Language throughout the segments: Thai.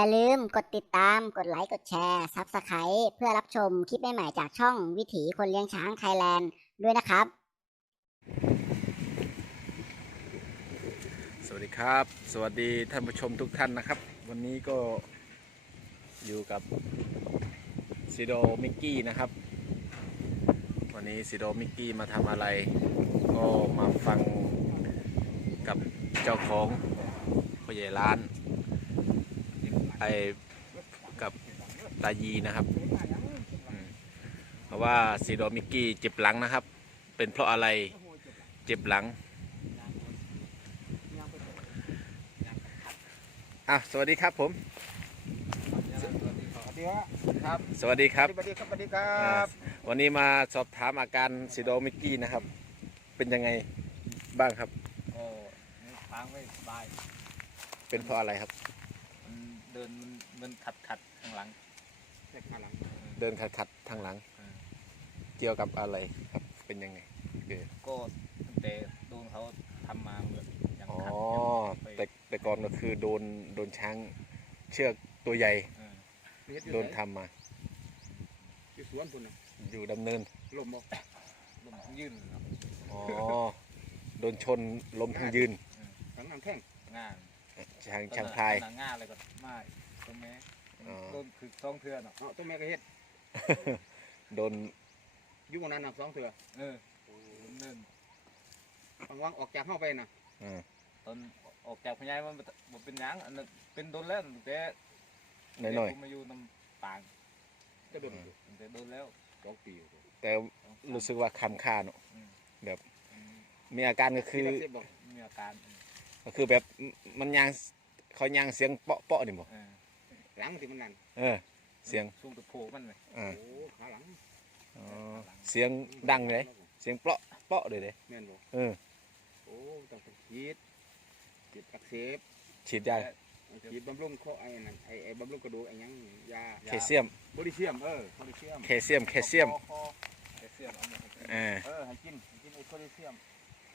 อย่าลืมกดติดตาม กดไลค์ กดแชร์ซับสไครต์เพื่อรับชมคลิปใหม่ๆจากช่องวิถีคนเลี้ยงช้างไทยแลนด์ด้วยนะครับ สวัสดีครับ สวัสดีท่านผู้ชมทุกท่านนะครับ วันนี้ก็อยู่กับซิโดมิกกี้นะครับ วันนี้ซิโดมิกกี้มาทำอะไร ก็มาฟังกับเจ้าของผู้ใหญ่ร้าน ไอกับตายีนะครับอืมเพราะว่าซิโดมิกกี้เจ็บหลังนะครับ เป็นเพราะอะไรเจ็บหลังอะสวัสดีครับผม สวัสดีครับครับสวัสดีครับสวัสดีครับสวัสดีครัอ่าบวันนี้มาสอบถามอาการซิโดมิกกี้นะครับ เป็นยังไงบ้างครับโอ้ทางไม่สบาย เป็นเพราะอะไรครับมันเดินมันมันขัดขัดข้างหลังเด็กมาหลังเดินขัดขัดๆทางหลังอืมเกี่ยวกับอะไรครับเป็นยังไงคือก็ตั้งแต่โดนเขาทำมาเหมือนยังอ๋อขัดยังไปแต่แต่ก่อนก็คือโดนโดนช้างเชือกตัวใหญ่เออโดนทำมาอยู่สวนพุ่นน่ะอยู่ดำเนินลมบอกลมยื่นครับอ๋อโดนชนล้มทั้งยืนทั้งน้ำแข้งง่า ช้างช้างพลายตอนนั้นง่าเลยก็มาตรงแม่อ๋อ โดนคือท้องเทือนอะเอาต้นแม่ก็เฮ็ดโดนอยู่วันนั้นน่ะสองเถื่อเออเนินบางวังออกจากห้องไปน่ะอ่าตอนออกจากพญายมันบ่เป็นหยังอันนั้นเป็นโดนแล้วแต่น้อยแต่ผมมาอยู่น้ำปางจะโดนตั้งแต่โดนแล้วสองปีๆแต่รู้สึกว่าคันค่าเนอะอืมแบบ อืมมีอาการก็คืคืออเสียบอกมีอาการ ก็คือแบบมมันยางเขายางเสียงเปาะเปาะนี่บ่เออหลังที่มันนั่นเออ เสียงสูงตะโพมันเลยอ่าโอ้ขาหลังอ๋อเสียงดังเลยเสียงเปาะเปาะเลยเด้แม่นบอกเออโอ้ต้องเป็นฉีดฉีดอักเสบฉีดยาฉีดบำรุงข้อไอ้นั่นไอ้ไอ้บำรุงกระดูกไอ้หยังยาแคลเซียมโพแทสเซียมเออโพแทสเซียมแคลเซียมแคลเซียมคอแคลเซียมเอามาให้กินเออเออให้กินให้กินไอ้โพแทสเซียม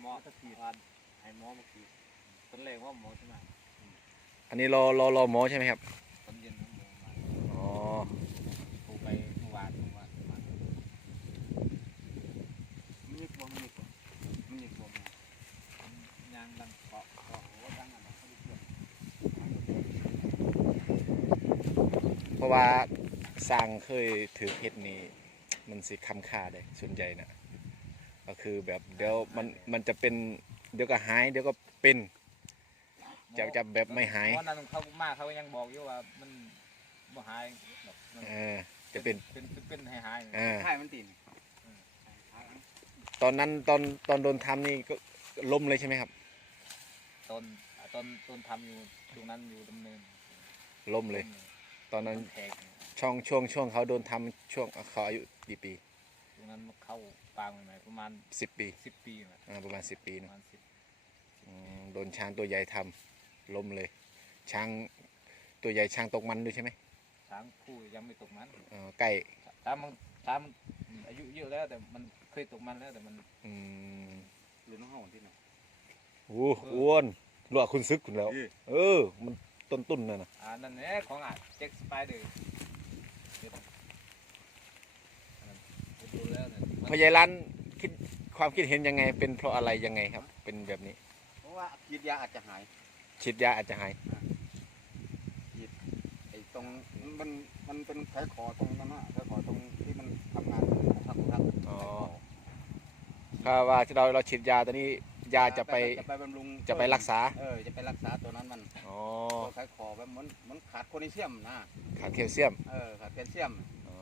หมอตะกี้วันให้หมอเมื่อกี้ ตอนแรกว่าหมอใช่ไหมอันนี้รอรอรอหมอใช่ไหมครับ ตอนเย็นหมอมาอ๋อ โทรไปเมื่อวานเมื่อวานมามีกบ่มีกบ่มีกบ่มียางดังเกาะเกาะหัวดังอะเขาเรียกเพราะว่าสร้างเคยถือเพชรนี่มันสิคำค่าเลยส่วนใหญ่นะก็คือแบบเดี๋ยวมันมันจะเป็นเดี๋ยวก็หาย เดี๋ยวก็เป็น จะจะแบบไม่หายหมอนั้นเขามากเขาก็ยังบอกอยู่ว่ามันบ่หายหรอกมันเออ จะเป็นเป็นเป็นเป็นให้หายเออไข่มันตีนตอนนั้นตอนตอนโดนทำนี่ก็ล้มเลยใช่ไหมครับ ตอนตอนตอนทำอยู่ตรงนั้นอยู่ดำเนินล้มเลย ตอนนั้นแทงช่วงช่วงช่วงเขาโดนทำช่วงเขาอายุกี่ปีตรงนั้นเข้าปางใหม่ๆประมาณสิบปีสิบปีแหละอ่าประมาณสิบปีปเนระอะมาณสิบอืมโดนช้างตัวใหญ่ทำ ล้มเลย ช้างตัวใหญ่ช้างตกมันด้วยใช่ไหมช้างคู่ยังไม่ตกมันอ๋อใกล้ช้างมันช้างมันอายุเยอะแล้วแต่มันเคยตกมันแล้วแต่มันอืมหรือน้องเฮาที่น่ะโอ้อ้วนลวกคุณซึกคุณแล้ว เอ้ยเออมันต้นตุนน่ะนะอ่านั่นแหละของอะเจ็คสไปเดอร์เดี๋ยวนะอันนั้นผมดูแล้วเนี่ยมันพยายร้านคิดความคิดเห็นยังไง เป็นเพราะอะไรยังไงครับ เป็นแบบนี้ เพราะว่าฉีดยาอาจจะหาย ฉีดยาอาจจะหายไอ้ตรงมันมันเป็นไขคอตรงนั้นนะไขคอตรงที่มันทำงานทักทักอ๋อถ้าว่าเราเราฉีดยาตอนนี้ยาจะไปจะไปบำรุงจะไปรักษาเออจะไปรักษาตัวนั้นมันอ๋อไขคอแบบเหมือนเหมันขาดโพแทสเซียมนะขาดแคลเซียมเออขาดแคลเซียมอ๋อ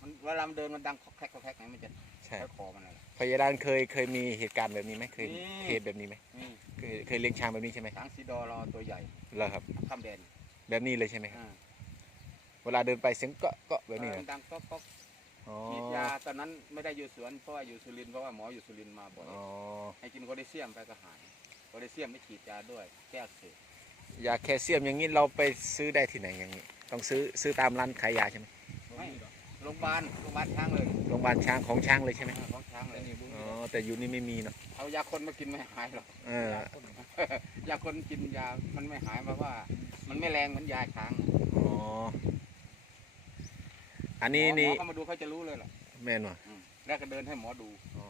มันเวลามันเดินมันดังคอกแคกคอกแคกไงมันจะ ใช่ไขคอมันอะไร พยาร้านเคยเคยมีเหตุการณ์แบบนี้ไหมเคยมี เหตุแบบนี้ไหมนี่เคยเคยเลี้ยงช้างแบบนี้ใช่ไหมช้างสีดอรอตัวใหญ่เหรอครับ ข้ามแดนแบบนี้เลยใช่ไหมครับอ่าเวลาเดินไปเสียงเกาะเกาะแบบนี้เอเหรออดังก็ก็อ๋อฉีดยาตอนนั้นไม่ได้อยู่สวนเพราะว่าอยู่สุรินทร์เพราะว่าหมออยู่สุรินทร์มาบ่อยอ๋อให้กินโพแทสเซียมไปก็หายโพแทสเซียมไม่ฉีดยาด้วย แก้อักเสบยาแคลเซียมอย่างนี้เราไปซื้อได้ที่ไหนอย่างนี้ ต้องซื้อซื้อตามร้านขายยาใช่ไหมไม่ โรงพยาบาลโรงพยาบาลช้างเลยโรงพยาบาลช้างของช้างเลยใช่ไหมเออของช้างเลยอ๋อแต่อยู่นี่ไม่มีเนาะเอายาคนมากินไม่หายหรอกเออยาคนกินยามันไม่หายเพราะว่า มันไม่แรงเหมือนยาช้างอะอ๋ออันนี้หมอนี่หมอเขามาดูเขาจะรู้เลยเหรอแม่นวะอืมแล้วก็เดินให้หมอดูอ๋อ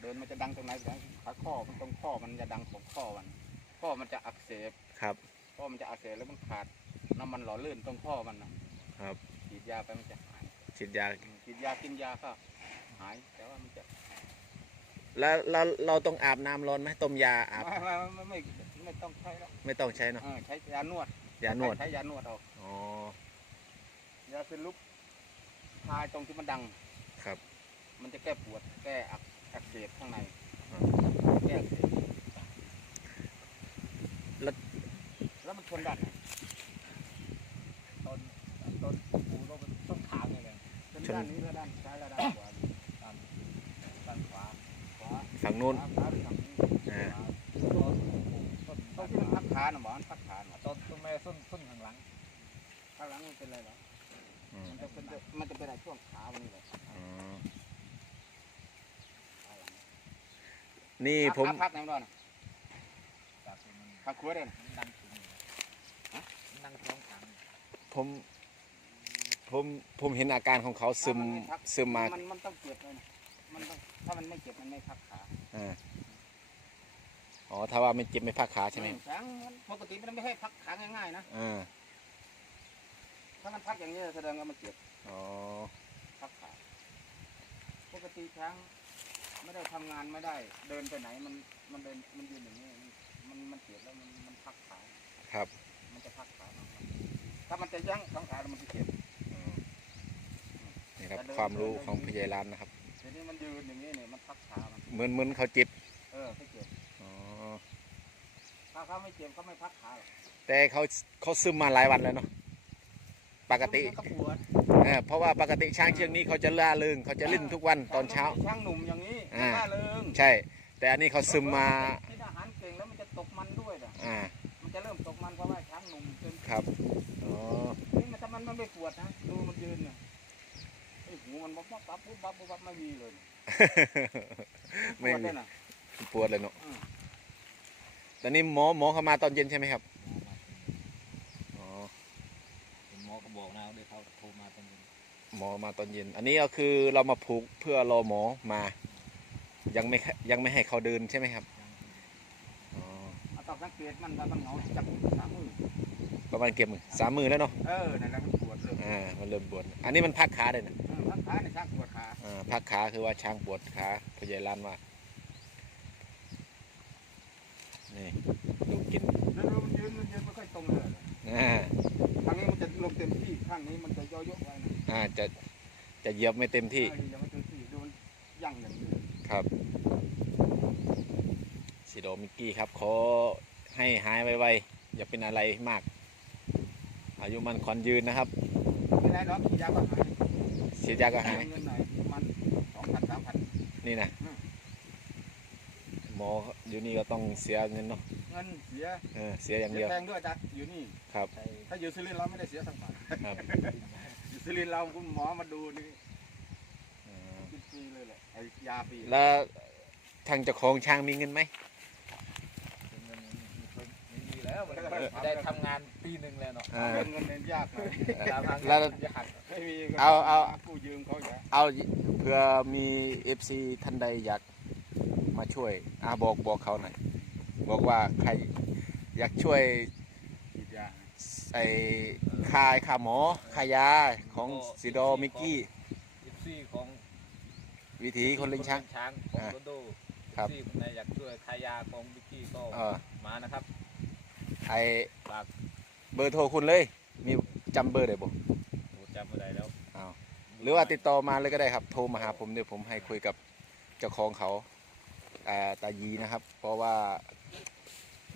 เดินมันจะดังตรงไหนตรงไหนขาข้อมันตรงข้อมันจะดังของข้อมันข้อมันจะอักเสบครับข้อมันจะอักเสบแล้วมันขาดน้ำมันหล่อลื่นตรงข้อมันนะครับฉีดยาไปมันจะหาย ฉีดยาอืมฉีดยากินยาก็หายแต่ว่ามันจะแล้วเราเราต้องอาบน้ำร้อนไหมต้มยาอาบ ไม่ไม่ไม่ไม่ไม่ต้องใช้แล้วไม่ต้องใช้เนาะเออใช้ยานวดยานวดใช้ยานวดเอาอ๋อยาเป็นลุกทายตรงที่มันดัง ครับ มันจะแก้ปวดแก้อักอักเสบข้างในอ่า แก้อักเสบแล้ว แล้วมันชนด้านไหนต้นต้นปูต้องเป็นต้นขางเลยเลย ชน ด้านนี้หรือด้านซ้ายหรือด้านขวาด้านด้านขวาขวาฝั่งนู้นขวาขวาหรือฝั่งนี้อ่าต้นต้นตรงที่มันพักขาหน่ะหมอมันพักขาหน่ะต้นต้นแม่ต้นต้นข้างหลังข้างหลังมันเป็นอะไรเหรออืมมันจะเป็นมันจะเป็นอะไรช่วงขามันนี่แหละอ๋อขาหลังนี่ผมขาพักไหนมันน่ะจากมันขาขวาเด่นมันดังถึงมันดังท้องขางผม ผมผมเห็นอาการของเขาซึมซึมมามันมันต้องเจ็บเลยนะมันต้องถ้ามันไม่เจ็บมันไม่พักขาอ่าอ๋อถ้าว่าไม่เจ็บไม่พักขาใช่ไหมอืช้างมันปกติมันไม่ให้พักขาง่ายๆนะอ่าถ้ามันพักอย่างนี้แสดงว่ามันเจ็บอ๋อพักขาปกติช้างไม่ได้ทำงานไม่ได้ เดินไปไหนมันมันเดินมันยืนอย่างนี้มันมันเจ็บแล้วมันมันพักขาครับ มันจะพักขาของมันถ้ามันจะยั้งสองขาแล้วมันจะเจ็บอืม นี่ครับความรู้ของพยายรานนะครับทีนี้มันยืนอย่างนี้เนี่ยมันพักขามันเหมือนเหมือนเขาเจ็บเออไม่เจ็บอ๋อถ้าเขาไม่เจ็บเขาไม่พักขาหรอกแต่เขาเขาซึมมาหลายวันแล้วเนาะปกติมันก็ปวดเออเพราะว่าปกติช้างเชือกนี้เขาจะล่าเริงเขาจะเล่นทุกวันตอนเช้าช้างหนุ่มอย่างนี้อ่า ล่าเริงใช่ แต่อันนี้เขาซึมมากินอาหารเก่งแล้วมันจะตกมันด้วยนะอ่ามันจะเริ่มตกมันเพราะว่าช้างหนุ่มเต็มครับอ๋อนี่มันถ้ามันไม่ปวดนะดูมันยืนเนี่ย ไอ้หูมันบ๊อบบ๊อบปั๊บปุ๊บปั๊บปุ๊บปั๊บไม่มีเลยปไม่วดมีเลยนะปวดเลยเนาะอืมแต่นี่หมอหมอเขามาตอนเย็นใช่ไหมครับอ๋อเป็นหมอก็บอกนะเดี๋ยวเขาโทรมาตอนเย็นหมอมาตอนเย็น อันนี้ก็คือเรามาผูกเพื่อรอหมอมา ยังไม่ยังไม่ให้เขาเดินใช่ไหมครับอ๋อเอาต้องสังเกตมันว่ามันเหงาจับสามมือประมาณเก็บมือสามมือแล้วเนาะ เออนั่นแหละมันปวดเลย อ่ามันเริ่มปวดอันนี้มันพักขาเลยนะเออพักขาในยช้างปวดขาอ่าพักขาคือว่าช้างปวดขาพยายรานว่านี่ดูกินแล้วดูมันยืนมันยืนไม่ค่อยตรงเลยอ่าทางนี้มันจะลงเต็มที่ข้างนี้มันจะย่อยๆไว้นะอ่าจะจะเหยียบไม่เต็มที่เออยังไม่เต็มที่ดูมันยั่งอย่างนี้ครับซิโดมิกกี้ครับขอให้หายไวๆอย่าเป็นอะไรมาก อายุมันขวัญยืนนะครับ ไม่เป็นไรหรอกฉีดยาก็หายเสียยาก็หายเงินหน่อยมันสองพันสามพันนี่นะอืมหมออยู่นี่ก็ต้องเสียเงินเนาะเงินเสียเออเสียอย่างเสีเดียยวแพงด้วยจ้ะอยู่นี่ครับใช้ถ้าอยู่สุรินทร์เราไม่ได้เสียสักบาทครับอยู่สุรินทร์เราคุณหมอมาดูนี่เออกินฟรีเลยแหละไอ้ยาฟรีแล้วทางเจ้าของช้างมีเงินไหม เป็นเงินไม่ค่อยไม่มี แล้วมันได้ทำงานปีหนึ่งแล้วเนาะอ่าเงินเงินเดือนยากหน่อยตามทางแล้ว ยากไม่มีเอาเอา กู้ยืมเขาอย่าเอาเผื่อมีเอฟซีท่านใดอยากมาช่วยอาบอกบอกเขาหน่อยบอกว่าใครอยากช่วยฉีดยาไอ้ค่าค่าหมอค่ายาของซิโดมิกกี้เอฟซีของวิถีคนเลี้ยงช้าง ช้างของอ่าโดโดครับที่คนไหนอยากช่วยขายยาของบิกกี้ก็เออมานะครับ ไอ้ฝากเบอร์โทรคุณเลย มีจำเบอร์ได้บ่โอ้จำไม่ได้แล้วอ้าวหรือว่าติดต่อมาเลยก็ได้ครับ โทรมาหาผมเดี๋ยวผมให้คุยกับเจ้าของเขาอ่าตายีนะครับ เพราะว่า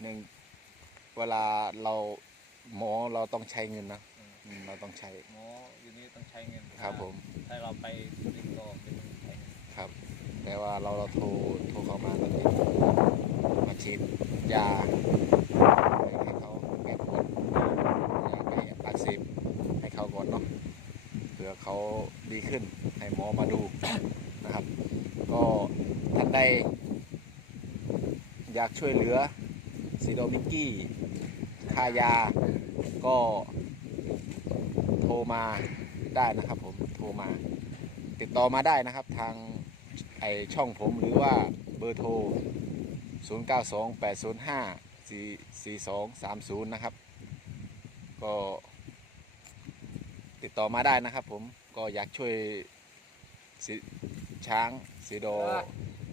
หนึ่งเวลาเราหมอเราต้องใช้เงินนะอืมเราต้องใช้หมออยู่นี่ต้องใช้เงินครับผม ถ้าเราไปสุรินทร์ก็ไม่ต้องใช้เงินครับ แต่ว่าเราเราโทรโทรเข้ามาเราจะมาฉีดยาให้เขาแก้ปวดยาแก้อักเสบให้เขาก่อนเนาะเผื่อเขาดีขึ้นให้หมอมาดูนะครับ ก็ท่านใดอยากช่วยเหลือซีโดมิกกี้ค่ายาก็โทรมาได้นะครับผมโทรมาติดต่อมาได้นะครับทาง ไอช่องผมหรือว่าเบอร์โทร 0928054230 นะครับ ก็ติดต่อมาได้นะครับผมก็อยากช่วยสช้างสีโด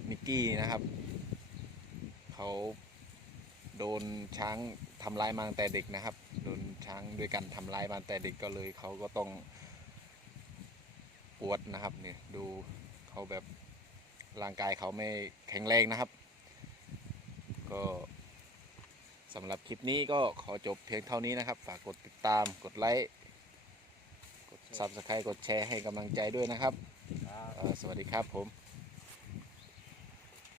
มิกกี้นะครับ เขาโดนช้างทำร้ายมาตั้งแต่เด็กนะครับ โดนช้างด้วยกันทำร้ายมาตั้งแต่เด็กก็เลยเขาก็ต้องปวดนะครับเนี่ยดูเขาแบบ ร่างกายเขาไม่แข็งแรงนะครับ ก็สำหรับคลิปนี้ก็ขอจบเพียงเท่านี้นะครับ ฝากกดติดตามกดไลค์กด subscribe กดแชร์ให้กำลังใจด้วยนะครับครับเอ่อสวัสดีครับผม